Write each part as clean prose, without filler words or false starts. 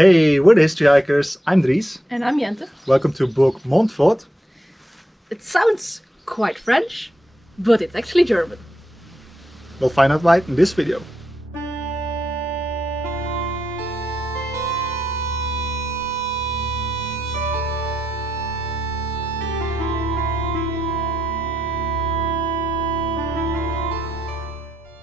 Hey, we're the History Hikers. I'm Dries. And I'm Jente. Welcome to book Montfort. It sounds quite French, but it's actually German. We'll find out why in this video.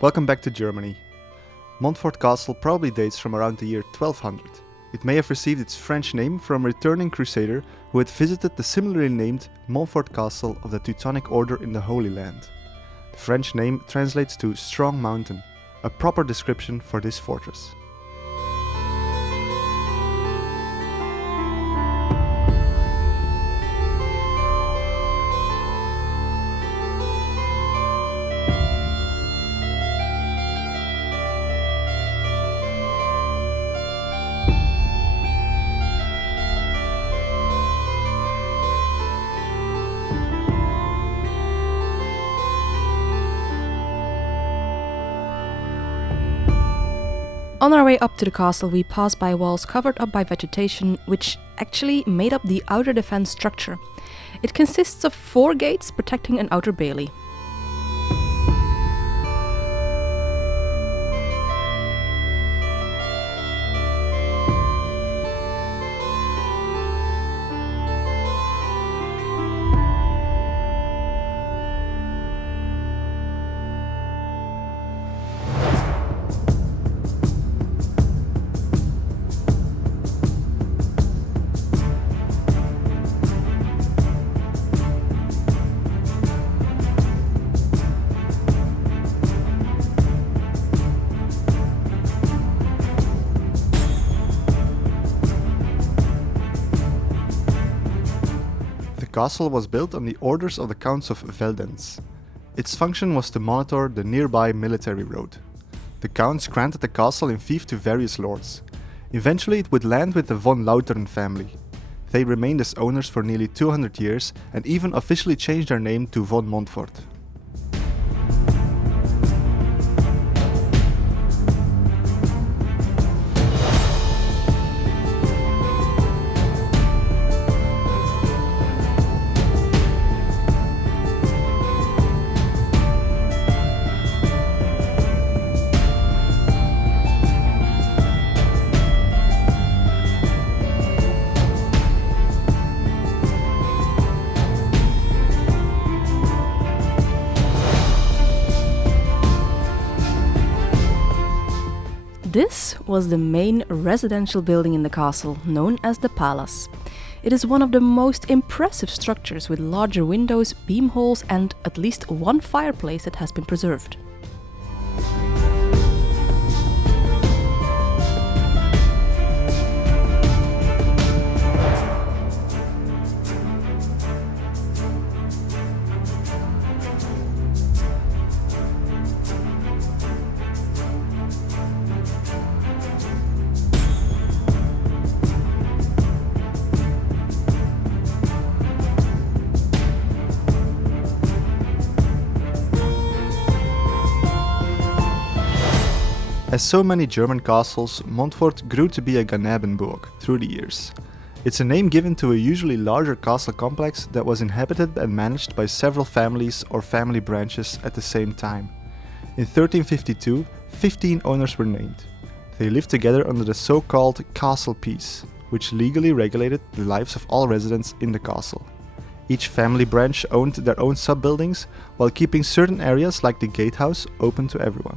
Welcome back to Germany. Montfort Castle probably dates from around the year 1200. It may have received its French name from a returning crusader who had visited the similarly named Montfort Castle of the Teutonic Order in the Holy Land. The French name translates to Strong Mountain, a proper description for this fortress. On our way up to the castle, we pass by walls covered up by vegetation, which actually made up the outer defense structure. It consists of 4 gates protecting an outer bailey. The castle was built on the orders of the Counts of Veldenz. Its function was to monitor the nearby military road. The Counts granted the castle in fief to various lords. Eventually it would land with the von Lautern family. They remained as owners for nearly 200 years and even officially changed their name to von Montfort. This was the main residential building in the castle, known as the Palace. It is one of the most impressive structures with larger windows, beam holes and at least one fireplace that has been preserved. As so many German castles, Montfort grew to be a Ganabenburg through the years. It's a name given to a usually larger castle complex that was inhabited and managed by several families or family branches at the same time. In 1352, 15 owners were named. They lived together under the so-called castle peace, which legally regulated the lives of all residents in the castle. Each family branch owned their own sub-buildings, while keeping certain areas like the gatehouse open to everyone.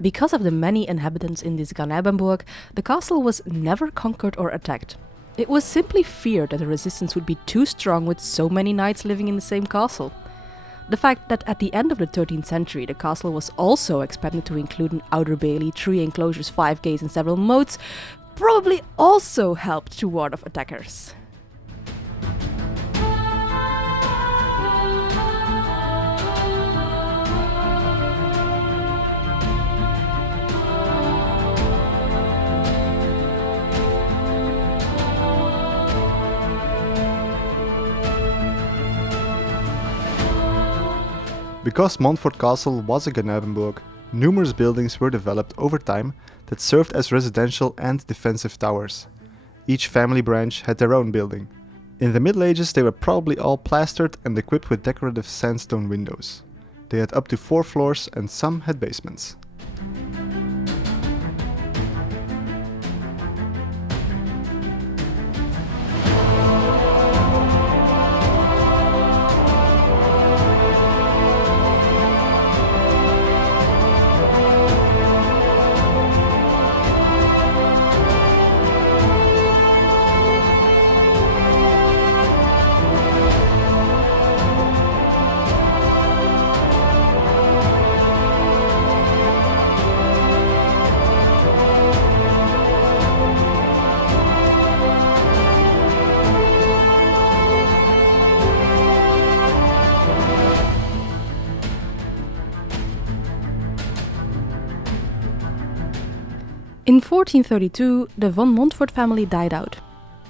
Because of the many inhabitants in this Ganabenburg, the castle was never conquered or attacked. It was simply feared that the resistance would be too strong with so many knights living in the same castle. The fact that at the end of the 13th century the castle was also expanded to include an outer bailey, 3 enclosures, 5 gates and several moats probably also helped to ward off attackers. Because Montfort Castle was a Ganabenburg, numerous buildings were developed over time that served as residential and defensive towers. Each family branch had their own building. In the Middle Ages they were probably all plastered and equipped with decorative sandstone windows. They had up to 4 floors and some had basements. In 1432, the von Montfort family died out.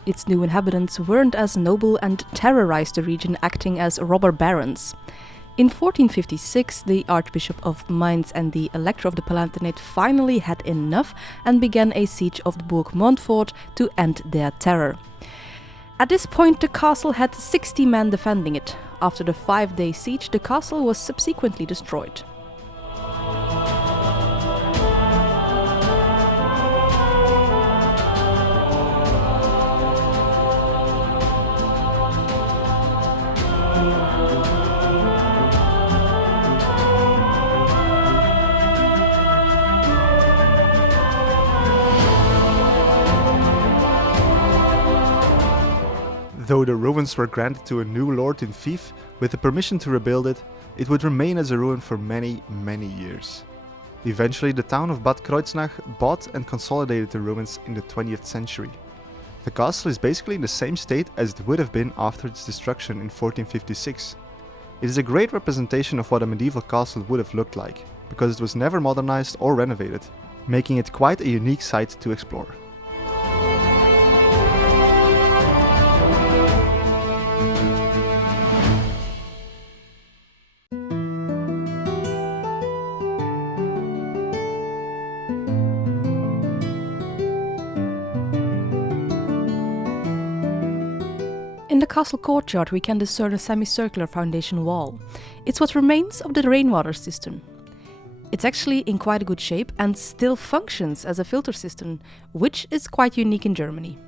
Its new inhabitants weren't as noble and terrorized the region, acting as robber barons. In 1456, the Archbishop of Mainz and the Elector of the Palatinate finally had enough and began a siege of the Burg Montfort to end their terror. At this point, the castle had 60 men defending it. After the 5-day siege, the castle was subsequently destroyed. Though the ruins were granted to a new lord in fief with the permission to rebuild it, it would remain as a ruin for many, many years. Eventually the town of Bad Kreuznach bought and consolidated the ruins in the 20th century. The castle is basically in the same state as it would have been after its destruction in 1456. It is a great representation of what a medieval castle would have looked like, because it was never modernized or renovated, making it quite a unique site to explore. In the castle courtyard we can discern a semicircular foundation wall. It's what remains of the rainwater system. It's actually in quite a good shape and still functions as a filter system, which is quite unique in Germany.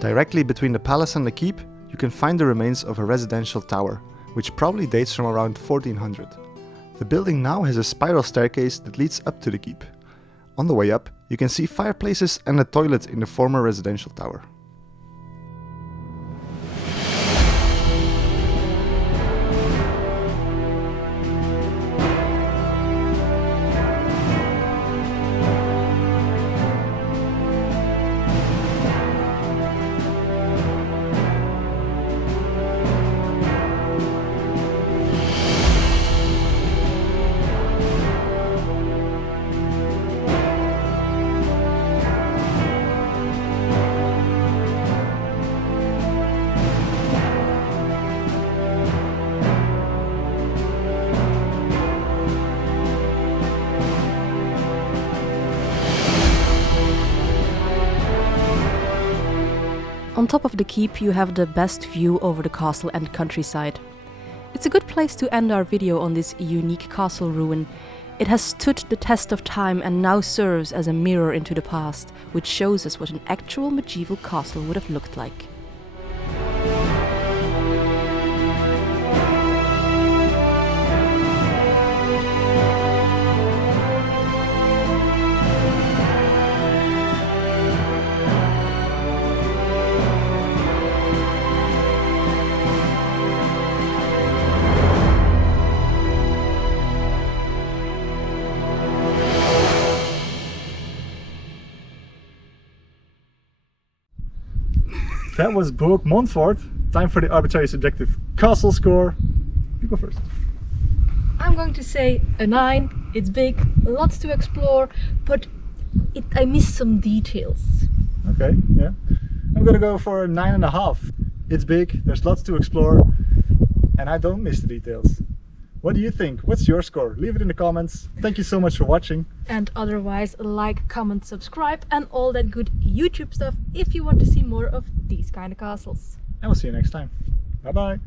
Directly between the palace and the keep, you can find the remains of a residential tower, which probably dates from around 1400. The building now has a spiral staircase that leads up to the keep. On the way up, you can see fireplaces and a toilet in the former residential tower. On top of the keep you have the best view over the castle and countryside. It's a good place to end our video on this unique castle ruin. It has stood the test of time and now serves as a mirror into the past, which shows us what an actual medieval castle would have looked like. That was Burg Montfort. Time for the arbitrary subjective castle score. You go first. I'm going to say a 9. It's big, lots to explore, but I missed some details. Okay, yeah. I'm gonna go for a 9.5. It's big, there's lots to explore, and I don't miss the details. What do you think? What's your score? Leave it in the comments. Thank you so much for watching. And otherwise, like, comment, subscribe, and all that good YouTube stuff if you want to see more of these kind of castles. And we'll see you next time. Bye bye.